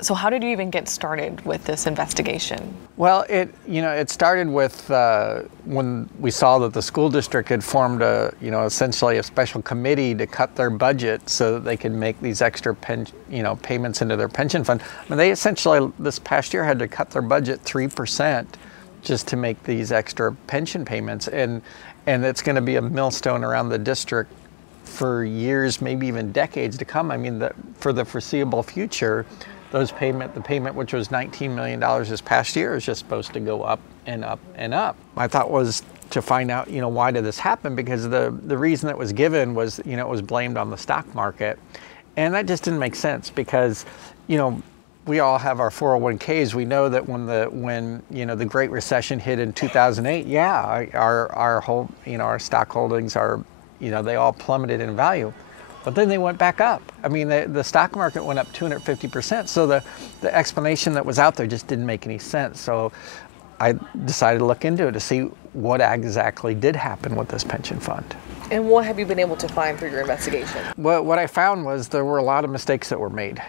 So how did you even get started with this investigation? Well, it started with when we saw that the school district had formed essentially a special committee to cut their budget so that they could make these extra payments into their pension fund. I mean, they essentially this past year had to cut their budget 3% just to make these extra pension payments, and it's going to be a millstone around the district for years, maybe even decades to come. I mean, for the foreseeable future. The payment, which was $19 million this past year, is just supposed to go up and up and up. My thought was to find out, why did this happen? Because the reason that was given was, it was blamed on the stock market. And that just didn't make sense because, we all have our 401ks. We know that when the Great Recession hit in 2008, yeah, our stock holdings they all plummeted in value. But then they went back up. I mean, the stock market went up 250%. So the explanation that was out there just didn't make any sense. So I decided to look into it to see what exactly did happen with this pension fund. And what have you been able to find through your investigation? Well, what I found was there were a lot of mistakes that were made.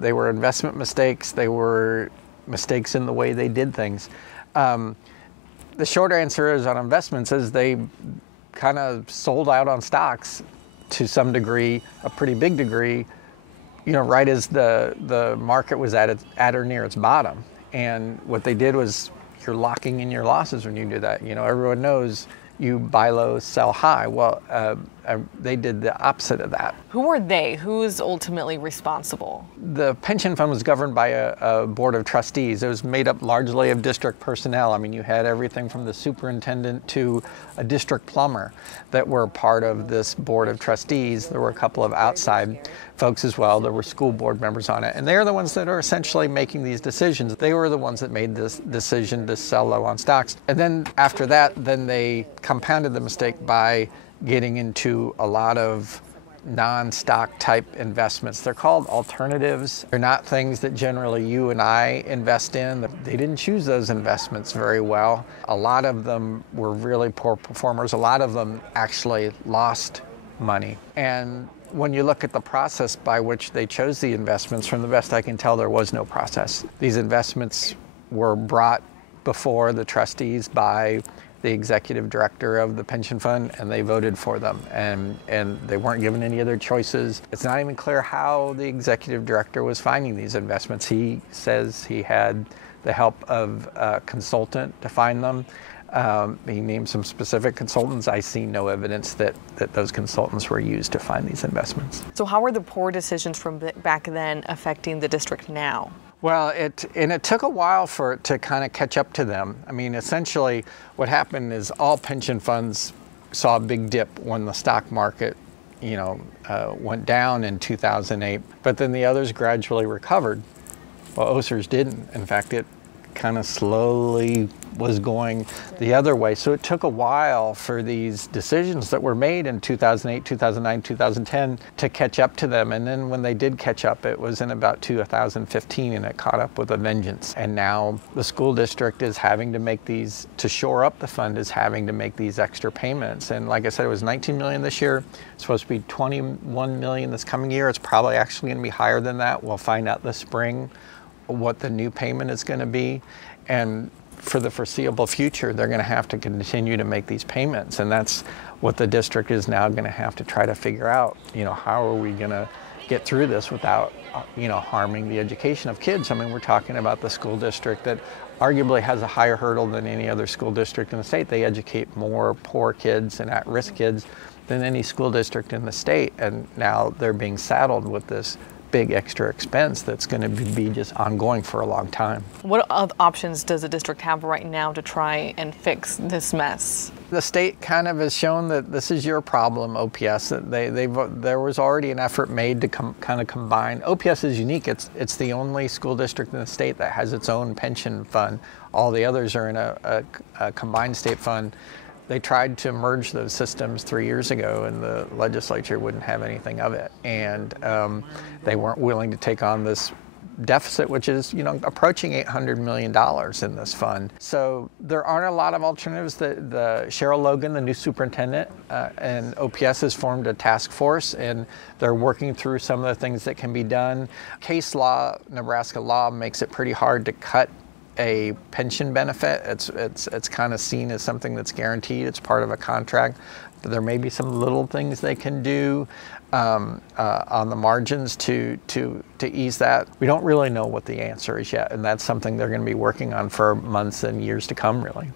They were investment mistakes. They were mistakes in the way they did things. The short answer is on investments is they kind of sold out on stocks to some degree, a pretty big degree, right as the market was at or near its bottom. And what they did was you're locking in your losses when you do that. Everyone knows you buy low, sell high. Well, they did the opposite of that. Who were they? Who is ultimately responsible? The pension fund was governed by a board of trustees. It was made up largely of district personnel. I mean, you had everything from the superintendent to a district plumber that were part of this board of trustees. There were a couple of outside folks as well. There were school board members on it. And they're the ones that are essentially making these decisions. They were the ones that made this decision to sell low on stocks. And then after that, then they compounded the mistake by getting into a lot of non-stock type investments. They're called alternatives. They're not things that generally you and I invest in. They didn't choose those investments very well. A lot of them were really poor performers. A lot of them actually lost money. And when you look at the process by which they chose the investments, from the best I can tell, there was no process. These investments were brought before the trustees by the executive director of the pension fund, and they voted for them, and they weren't given any other choices. It's not even clear how the executive director was finding these investments. He says he had the help of a consultant to find them. He named some specific consultants. I see no evidence that those consultants were used to find these investments. So how are the poor decisions from back then affecting the district now? Well, it took a while for it to kind of catch up to them. I mean, essentially what happened is all pension funds saw a big dip when the stock market, went down in 2008, but then the others gradually recovered. Well, OSERS didn't. In fact, it kind of slowly was going the other way. So it took a while for these decisions that were made in 2008, 2009, 2010 to catch up to them. And then when they did catch up, it was in about 2015, and it caught up with a vengeance. And now the school district is having to make these, to shore up the fund, is having to make these extra payments. And like I said, it was $19 million this year. It's supposed to be $21 million this coming year. It's probably actually going to be higher than that. We'll find out this spring what the new payment is going to be. And for the foreseeable future, they're going to have to continue to make these payments. And that's what the district is now going to have to try to figure out. How are we going to get through this without, harming the education of kids? I mean, we're talking about the school district that arguably has a higher hurdle than any other school district in the state. They educate more poor kids and at-risk kids than any school district in the state. And now they're being saddled with this big extra expense that's going to be just ongoing for a long time. What other options does the district have right now to try and fix this mess? The state kind of has shown that this is your problem, OPS. There was already an effort made to kind of combine. OPS is unique. It's the only school district in the state that has its own pension fund. All the others are in a combined state fund. They tried to merge those systems 3 years ago, and the legislature wouldn't have anything of it. And they weren't willing to take on this deficit, which is, you know, approaching $800 million in this fund. So there aren't a lot of alternatives. The Cheryl Logan, the new superintendent, and OPS has formed a task force, and they're working through some of the things that can be done. Case law, Nebraska law, makes it pretty hard to cut a pension benefit. It's kind of seen as something that's guaranteed. It's part of a contract. But there may be some little things they can do on the margins to ease that. We don't really know what the answer is yet, and that's something they're going to be working on for months and years to come, really.